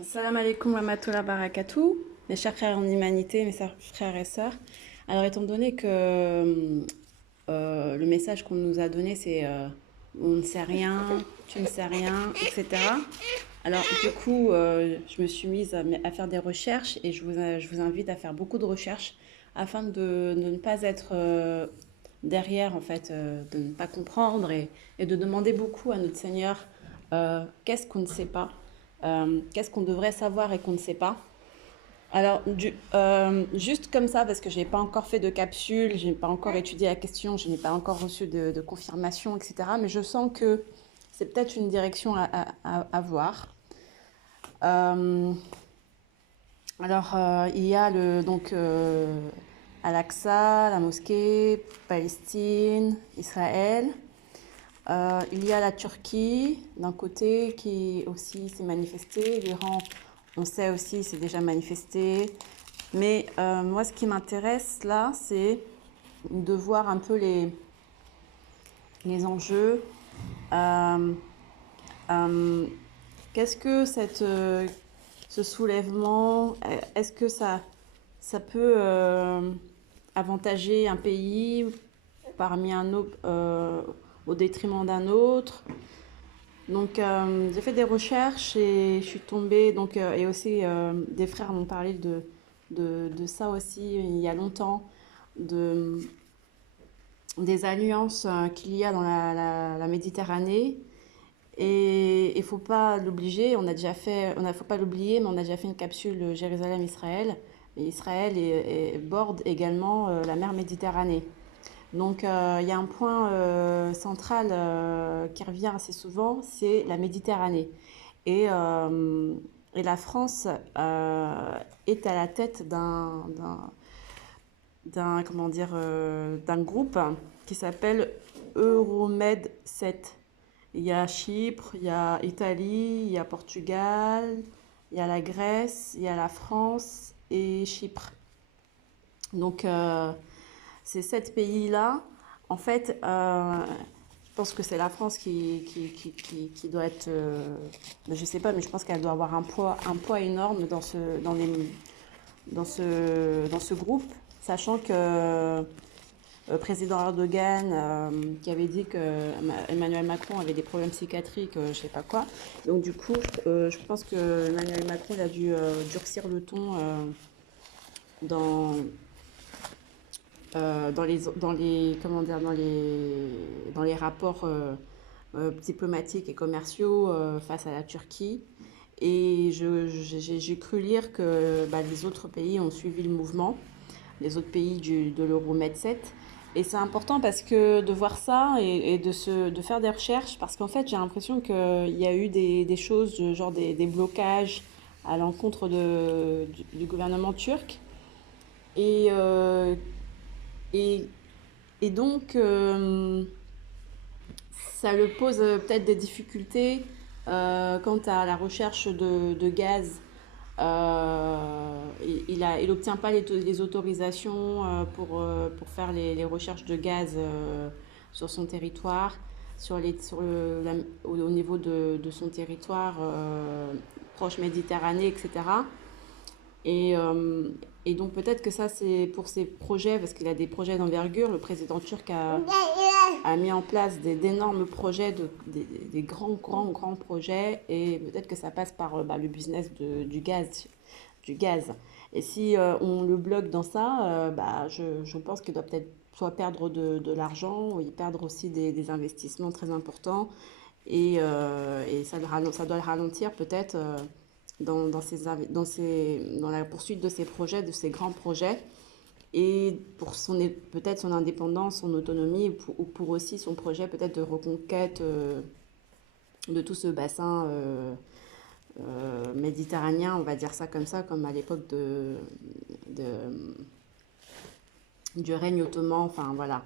Salam alaikum wa rahmatullahi wa barakatuh, mes chers frères en humanité, mes chers frères et sœurs. Alors, étant donné que le message qu'on nous a donné, c'est on ne sait rien, tu ne sais rien, etc. Alors, du coup, je me suis mise à faire des recherches et je vous invite à faire beaucoup de recherches afin de ne pas être derrière, en fait, de ne pas comprendre et de demander beaucoup à notre Seigneur qu'est-ce qu'on ne sait pas, qu'est-ce qu'on devrait savoir et qu'on ne sait pas. Alors, juste comme ça, parce que je n'ai pas encore fait de capsule, je n'ai pas encore étudié la question, je n'ai pas encore reçu de confirmation, etc. Mais je sens que c'est peut-être une direction à voir. Euh, il y a Al-Aqsa, la mosquée, Palestine, Israël. Il y a la Turquie d'un côté qui aussi s'est manifestée. L'Iran, on sait aussi, s'est déjà manifesté. Mais moi, ce qui m'intéresse là, c'est de voir un peu les enjeux. Euh, euh, Qu'est-ce que ce soulèvement, est-ce que ça peut avantager un pays parmi un autre, au détriment d'un autre? Donc, j'ai fait des recherches et je suis tombée, et aussi des frères m'ont parlé de ça aussi il y a longtemps, de, des alliances qu'il y a dans la Méditerranée. Et il faut pas l'obliger, faut pas l'oublier, mais on a déjà fait une capsule Jérusalem-Israël. Et Israël borde également la mer Méditerranée. Donc il y a un point central qui revient assez souvent, c'est la Méditerranée. Et, euh, et la France est à la tête comment dire, d'un groupe qui s'appelle Euromed 7. Il y a Chypre, il y a Italie, il y a Portugal, il y a la Grèce, il y a la France et Chypre. Donc ces 7 pays-là, en fait, je pense que c'est la France qui doit être, je sais pas, mais je pense qu'elle doit avoir un poids énorme dans ce groupe, sachant que le président Erdogan qui avait dit que Emmanuel Macron avait des problèmes psychiatriques, je sais pas quoi. Donc du coup, je pense que Emmanuel Macron il a dû durcir le ton dans comment dire, dans les rapports diplomatiques et commerciaux face à la Turquie. Et j'ai cru lire que les autres pays ont suivi le mouvement, les autres pays de l'Euromed 7. Et c'est important parce que de voir ça et de faire des recherches, parce qu'en fait j'ai l'impression qu'il y a eu des choses, genre des blocages à l'encontre du gouvernement turc. Et, euh, et, et donc, ça le pose peut-être des difficultés quant à la recherche de gaz. Il n'obtient pas les autorisations pour faire les recherches de gaz sur son territoire, au niveau de son territoire proche Méditerranée, etc. Et, euh, et donc peut-être que ça, c'est pour ses projets, parce qu'il a des projets d'envergure. Le président turc a mis en place d'énormes projets, des grands, grands, grands projets. Et peut-être que ça passe par le business du gaz. Du gaz. Et si on le bloque dans ça, je pense qu'il doit peut-être soit perdre de l'argent, ou y perdre aussi des investissements très importants. Et ça doit le ralentir peut-être dans la poursuite de ses projets, de ses grands projets, et pour peut-être son indépendance, son autonomie, ou pour aussi son projet peut-être de reconquête de tout ce bassin méditerranéen, on va dire ça comme ça, comme à l'époque du règne ottoman, enfin voilà.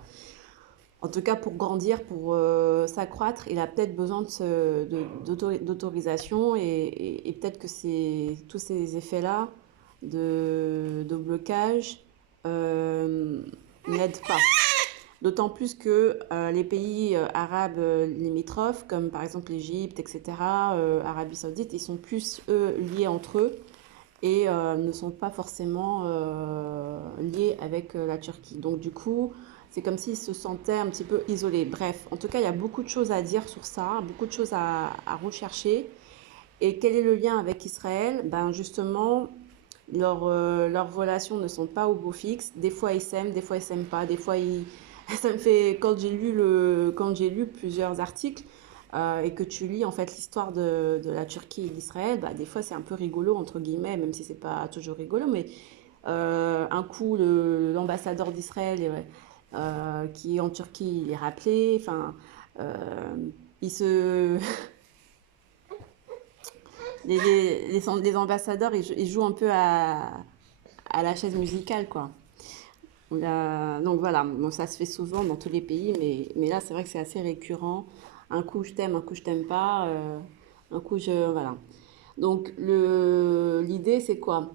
En tout cas, pour grandir, pour s'accroître, il a peut-être besoin d'autorisation et peut-être que tous ces effets-là de blocage euh, n'aident pas. D'autant plus que les pays arabes limitrophes, comme par exemple l'Égypte, etc., Arabie Saoudite, ils sont plus, eux, liés entre eux et ne sont pas forcément liés avec la Turquie. Donc du coup, c'est comme s'ils se sentaient un petit peu isolés. Bref, en tout cas, il y a beaucoup de choses à dire sur ça, beaucoup de choses à rechercher. Et quel est le lien avec Israël? Ben justement, leurs relations ne sont pas au beau fixe. Des fois ils s'aiment, des fois ils s'aiment pas. Des fois ils... Ça me fait quand j'ai lu plusieurs articles et que tu lis en fait l'histoire de la Turquie et d'Israël, bah, des fois c'est un peu rigolo entre guillemets, même si c'est pas toujours rigolo, mais un coup l'ambassadeur d'Israël qui est en Turquie il est rappelé, enfin il se les ambassadeurs, ils jouent un peu à la chaise musicale, quoi. Donc voilà, bon, ça se fait souvent dans tous les pays, mais là, c'est vrai que c'est assez récurrent. Un coup, je t'aime, un coup, je t'aime pas. Un coup, je... Voilà. Donc l'idée, c'est quoi?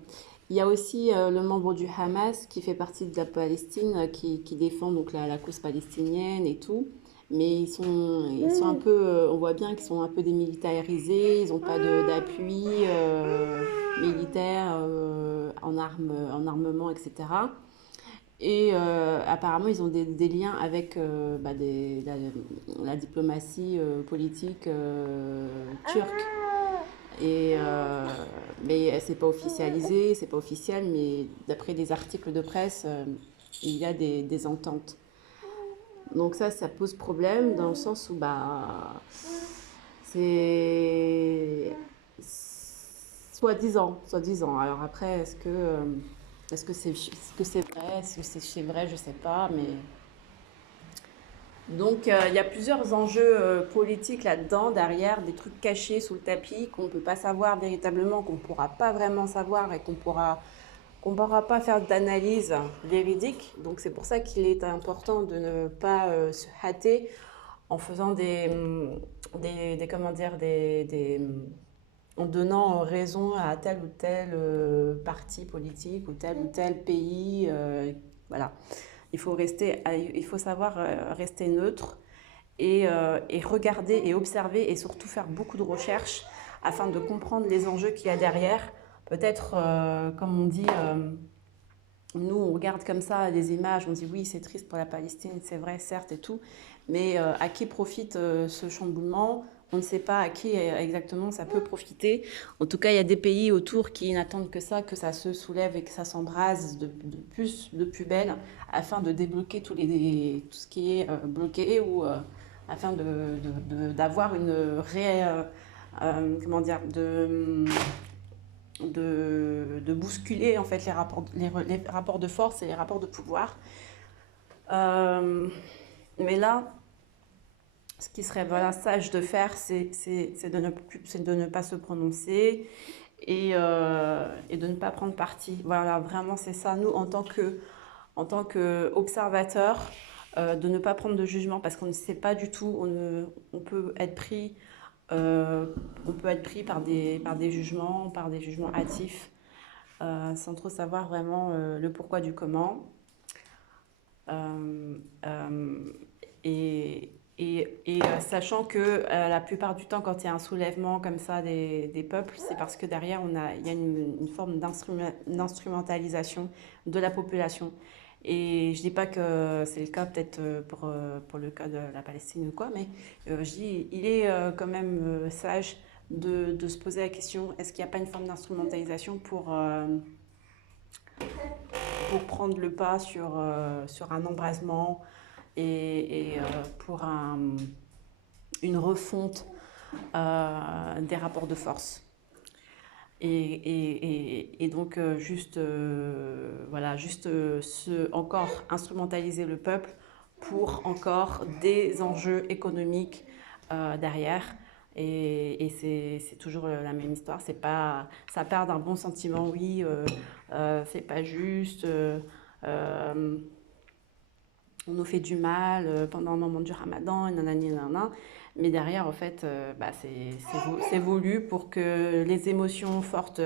Il y a aussi le membre du Hamas qui fait partie de la Palestine, qui défend donc la cause palestinienne et tout. Mais ils sont un peu, on voit bien qu'ils sont un peu démilitarisés, ils n'ont pas d'appui militaire en armement, etc. Et apparemment, ils ont des liens avec bah, la diplomatie politique turque. Et, mais c'est pas officialisé, c'est pas officiel, mais d'après des articles de presse, il y a des ententes. Donc ça pose problème dans le sens où bah, c'est soi-disant. Alors après, est-ce que c'est vrai, est-ce que c'est vrai, je sais pas, mais donc il y a plusieurs enjeux politiques là-dedans, derrière, des trucs cachés sous le tapis qu'on ne peut pas savoir véritablement, qu'on ne pourra pas vraiment savoir et qu'on pourra pas faire d'analyse véridique. Donc c'est pour ça qu'il est important de ne pas se hâter en faisant comment dire, en donnant raison à tel ou tel parti politique ou tel pays. Voilà. Il faut savoir rester neutre et regarder et observer et surtout faire beaucoup de recherches afin de comprendre les enjeux qu'il y a derrière. Peut-être, comme on dit, nous on regarde comme ça des images, on dit oui c'est triste pour la Palestine, c'est vrai certes et tout, mais à qui profite ce chamboulement? On ne sait pas à qui exactement ça peut profiter. En tout cas, il y a des pays autour qui n'attendent que ça se soulève et que ça s'embrase de plus belle, afin de débloquer tout ce qui est bloqué ou afin d'avoir une réelle, comment dire, de bousculer en fait les rapports de force et les rapports de pouvoir. Euh, mais là, ce qui serait voilà, sage de faire, c'est de ne pas se prononcer et de ne pas prendre parti. Voilà, vraiment, c'est ça. Nous, en tant qu'observateurs, de ne pas prendre de jugement parce qu'on ne sait pas du tout, on peut être pris, euh, on peut être pris par des jugements hâtifs, sans trop savoir vraiment le pourquoi du comment. Euh, euh, Sachant que la plupart du temps, quand il y a un soulèvement comme ça des peuples, c'est parce que derrière, il y a une forme d'instrumentalisation de la population. Et je dis pas que c'est le cas peut-être pour le cas de la Palestine ou quoi, mais je dis il est quand même sage de se poser la question, est-ce qu'il n'y a pas une forme d'instrumentalisation pour prendre le pas sur un embrasement pour une refonte des rapports de force. Donc, encore instrumentaliser le peuple pour encore des enjeux économiques derrière. C'est toujours la même histoire. C'est pas, ça part d'un bon sentiment, oui, c'est pas juste. On nous fait du mal pendant un moment du ramadan, nanani, nanana. Mais derrière, en fait, bah, c'est voulu pour que les émotions fortes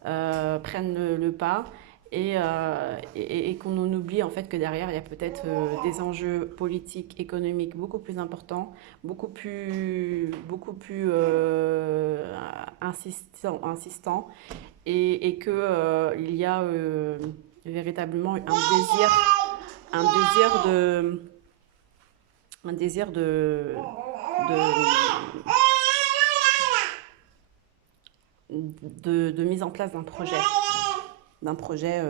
prennent le pas et qu'on en oublie en fait que derrière il y a peut-être des enjeux politiques, économiques beaucoup plus importants, beaucoup plus insistants et que il y a véritablement un désir un désir de, de mise en place d'un projet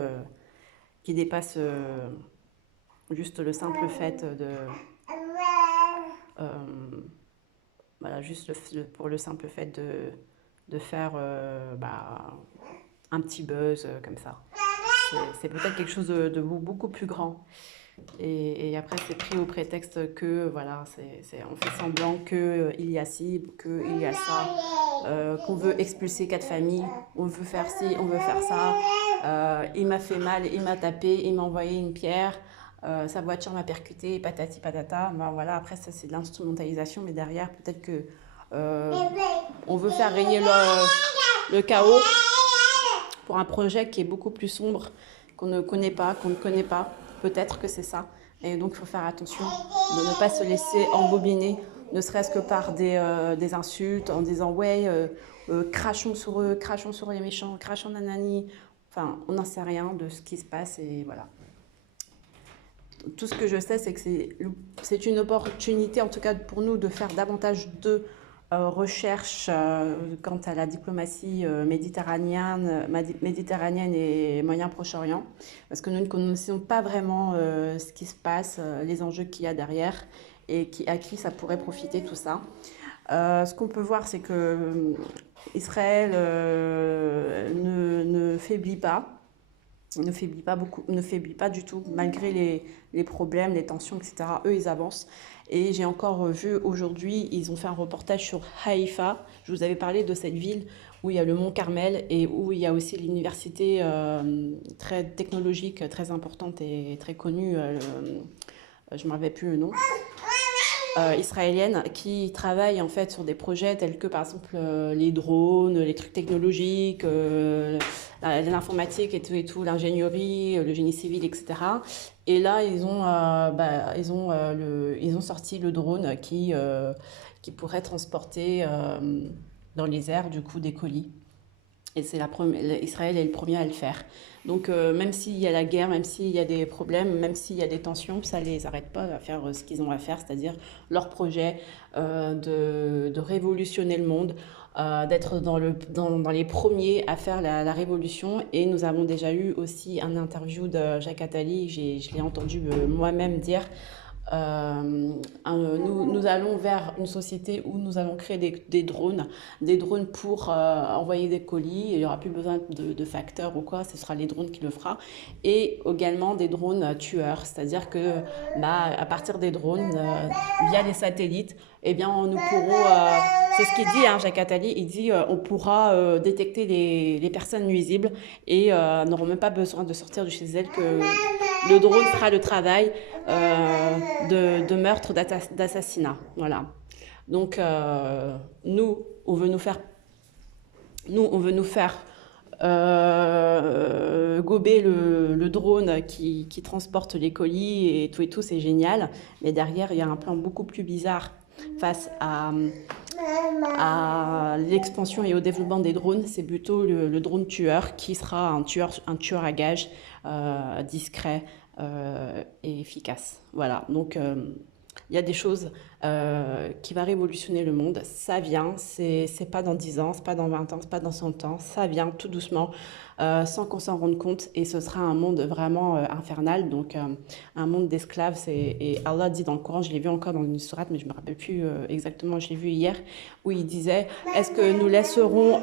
qui dépasse juste le simple fait euh, voilà, juste pour le simple fait de faire un petit buzz comme ça. C'est peut-être quelque chose de beaucoup plus grand. Et après, c'est pris au prétexte que, voilà, on fait semblant qu'il y a ci, qu'il y a ça, qu'on veut expulser 4 familles, on veut faire ci, on veut faire ça. Il m'a fait mal, il m'a tapé, il m'a envoyé une pierre, sa voiture m'a percuté, patati patata. Ben voilà, après, ça, c'est de l'instrumentalisation, mais derrière, peut-être que euh, on veut faire régner le chaos pour un projet qui est beaucoup plus sombre, qu'on ne connaît pas, qu'on ne connaît pas. Peut-être que c'est ça. Et donc, il faut faire attention de ne pas se laisser embobiner, ne serait-ce que par des insultes, en disant ouais, crachons sur eux, crachons sur les méchants, crachons nanani. Enfin, on n'en sait rien de ce qui se passe et voilà. Tout ce que je sais, c'est que c'est une opportunité, en tout cas pour nous, de faire davantage de recherche quant à la diplomatie méditerranéenne et Moyen-Proche-Orient, parce que nous ne connaissons pas vraiment ce qui se passe, les enjeux qu'il y a derrière et à qui ça pourrait profiter tout ça. Ce qu'on peut voir, c'est que Israël ne faiblit pas. Ne faiblit pas beaucoup, ne faiblit pas du tout, malgré les problèmes, les tensions, etc. Eux, ils avancent. Et j'ai encore vu aujourd'hui, ils ont fait un reportage sur Haïfa. Je vous avais parlé de cette ville où il y a le mont Carmel et où il y a aussi l'université très technologique, très importante et très connue. Je ne me rappelle plus le nom. Israélienne qui travaille en fait sur des projets tels que par exemple les drones, les trucs technologiques, l'informatique et tout l'ingénierie, le génie civil, etc. Et là, ils ont sorti le drone qui pourrait transporter dans les airs du coup des colis. Et Israël est le premier à le faire. Donc même s'il y a la guerre, même s'il y a des problèmes, même s'il y a des tensions, ça ne les arrête pas à faire ce qu'ils ont à faire, c'est-à-dire leur projet de révolutionner le monde, d'être dans les premiers à faire la révolution. Et nous avons déjà eu aussi un interview de Jacques Attali, je l'ai entendu moi-même dire nous allons vers une société où nous allons créer des drones pour envoyer des colis. Il n'y aura plus besoin de facteurs ou quoi, ce sera les drones qui le fera. Et également des drones tueurs, c'est-à-dire que à partir des drones, via les satellites, eh bien, nous pourrons, c'est ce qu'il dit, hein, Jacques Attali, il dit on pourra détecter les personnes nuisibles et n'auront même pas besoin de sortir de chez elles, que le drone fera le travail de meurtre, d'assassinat. Voilà. Donc, on veut nous faire gober le drone qui transporte les colis et tout, c'est génial. Mais derrière, il y a un plan beaucoup plus bizarre face à l'expansion et au développement des drones. C'est plutôt le drone tueur qui sera un tueur à gages discret et efficace. Voilà, donc il y a des choses qui vont révolutionner le monde. Ça vient, c'est pas dans 10 ans, c'est pas dans 20 ans, c'est pas dans 100 ans. Ça vient tout doucement, sans qu'on s'en rende compte. Et ce sera un monde vraiment infernal, donc un monde d'esclaves. Et Allah dit dans le Coran, je l'ai vu encore dans une sourate, mais je me rappelle plus exactement, je l'ai vu hier, où il disait, est-ce que nous laisserons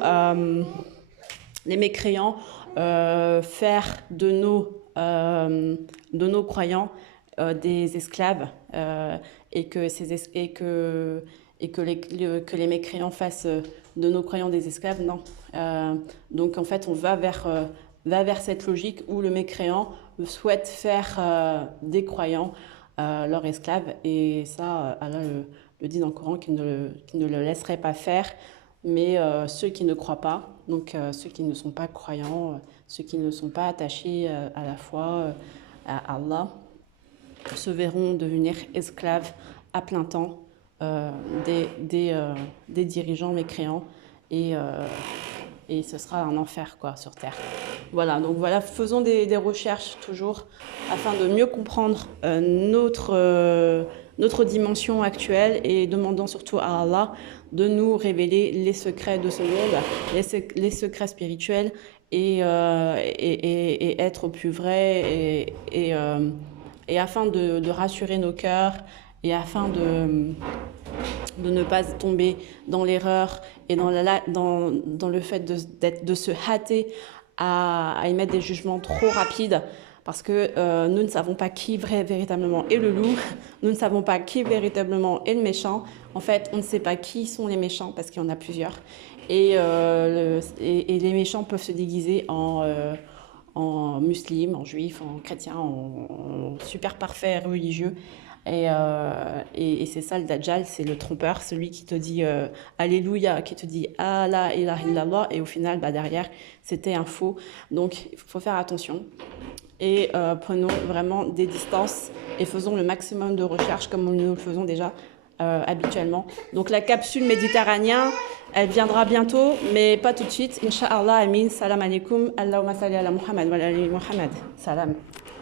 les mécréants faire de nos croyants des esclaves et que les mécréants fassent de nos croyants des esclaves? Non. Donc en fait, on va vers cette logique où le mécréant souhaite faire des croyants leurs esclaves. Et ça, Allah le dit dans le Coran qu'il ne le laisserait pas faire. Mais ceux qui ne croient pas, Donc ceux qui ne sont pas croyants, ceux qui ne sont pas attachés à la foi à Allah, se verront devenir esclaves à plein temps des dirigeants mécréants et, et ce sera un enfer quoi sur terre. Voilà, donc voilà, faisons des recherches toujours afin de mieux comprendre notre dimension actuelle et demandons surtout à Allah de nous révéler les secrets de ce monde, les secrets spirituels et être au plus vrai et afin de rassurer nos cœurs et afin de ne pas tomber dans l'erreur et dans le fait de se hâter à émettre des jugements trop rapides parce que nous ne savons pas qui véritablement est le loup, nous ne savons pas qui véritablement est le méchant. En fait, on ne sait pas qui sont les méchants parce qu'il y en a plusieurs. Et les méchants peuvent se déguiser en musulmans, en juifs, en chrétiens, en super parfaits religieux. Et c'est ça le Dajjal, c'est le trompeur, celui qui te dit Alléluia, qui te dit Allah ilaha illallah, et au final, derrière, c'était un faux. Donc, il faut faire attention. Et prenons vraiment des distances et faisons le maximum de recherches comme nous le faisons déjà habituellement. Donc, la capsule méditerranéenne, elle viendra bientôt, mais pas tout de suite. Inch'Allah, amin, salam alaikum, Allahumma salli ala Muhammad wa ala ali Muhammad. Salam.